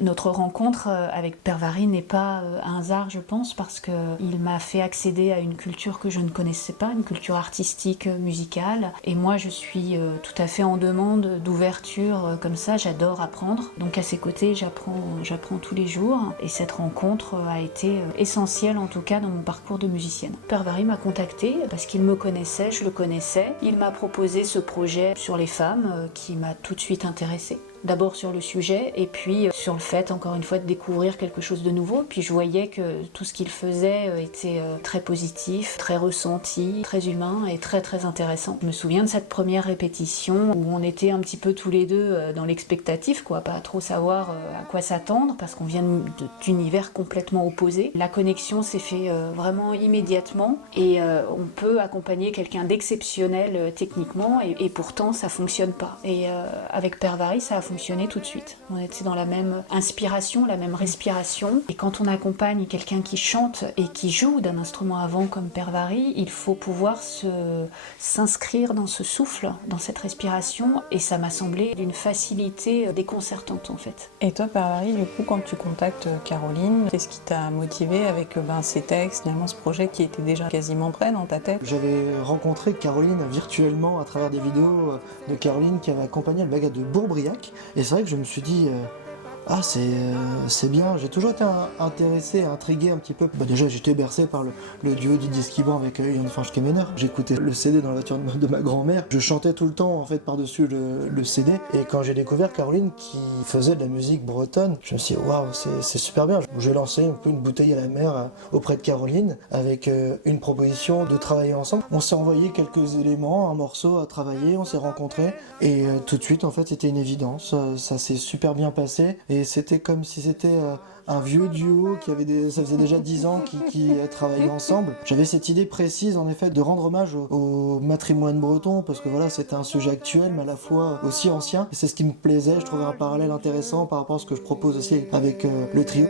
Notre rencontre avec Pervari n'est pas un hasard, je pense, parce qu'il m'a fait accéder à une culture que je ne connaissais pas, une culture artistique, musicale. Et moi, je suis tout à fait en demande d'ouverture comme ça, j'adore apprendre. Donc à ses côtés, j'apprends tous les jours. Et cette rencontre a été essentielle, en tout cas, dans mon parcours de musicienne. Pervari m'a contactée parce qu'il me connaissait, je le connaissais. Il m'a proposé ce projet sur les femmes qui m'a tout de suite intéressée. D'abord sur le sujet et puis sur le fait, encore une fois, de découvrir quelque chose de nouveau. Puis je voyais que tout ce qu'il faisait était très positif, très ressenti, très humain et très très intéressant. Je me souviens de cette première répétition où on était un petit peu tous les deux dans l'expectatif, quoi, pas trop savoir à quoi s'attendre parce qu'on vient d'univers complètement opposés. La connexion s'est faite vraiment immédiatement et on peut accompagner quelqu'un d'exceptionnel techniquement et pourtant ça fonctionne pas. Et avec Pervari, ça a fonctionné tout de suite. On était dans la même inspiration, la même respiration. Et quand on accompagne quelqu'un qui chante et qui joue d'un instrument avant comme Pervari, il faut pouvoir s'inscrire dans ce souffle, dans cette respiration. Et ça m'a semblé d'une facilité déconcertante en fait. Et toi, Pervari, du coup, quand tu contactes Caroline, qu'est-ce qui t'a motivé avec ces textes, finalement ce projet qui était déjà quasiment prêt dans ta tête? J'avais rencontré Caroline virtuellement à travers des vidéos de Caroline qui avait accompagné le bagage de Bourbriac. Et c'est vrai que je me suis dit, ah c'est bien, j'ai toujours été intéressé, intrigué un petit peu. Déjà j'étais bercé par le duo Didier Skiban avec Jan Kemener. J'écoutais le CD dans la voiture de ma grand-mère. Je chantais tout le temps en fait par-dessus le CD. Et quand j'ai découvert Caroline qui faisait de la musique bretonne, je me suis dit waouh, c'est super bien. J'ai lancé un peu une bouteille à la mer auprès de Caroline avec une proposition de travailler ensemble. On s'est envoyé quelques éléments, un morceau à travailler, on s'est rencontrés et tout de suite en fait c'était une évidence. Ça s'est super bien passé. Et c'était comme si c'était un vieux duo ça faisait déjà 10 ans qui travaillaient ensemble. J'avais cette idée précise en effet de rendre hommage au matrimoine breton parce que voilà c'était un sujet actuel mais à la fois aussi ancien. Et c'est ce qui me plaisait, je trouvais un parallèle intéressant par rapport à ce que je propose aussi avec le trio.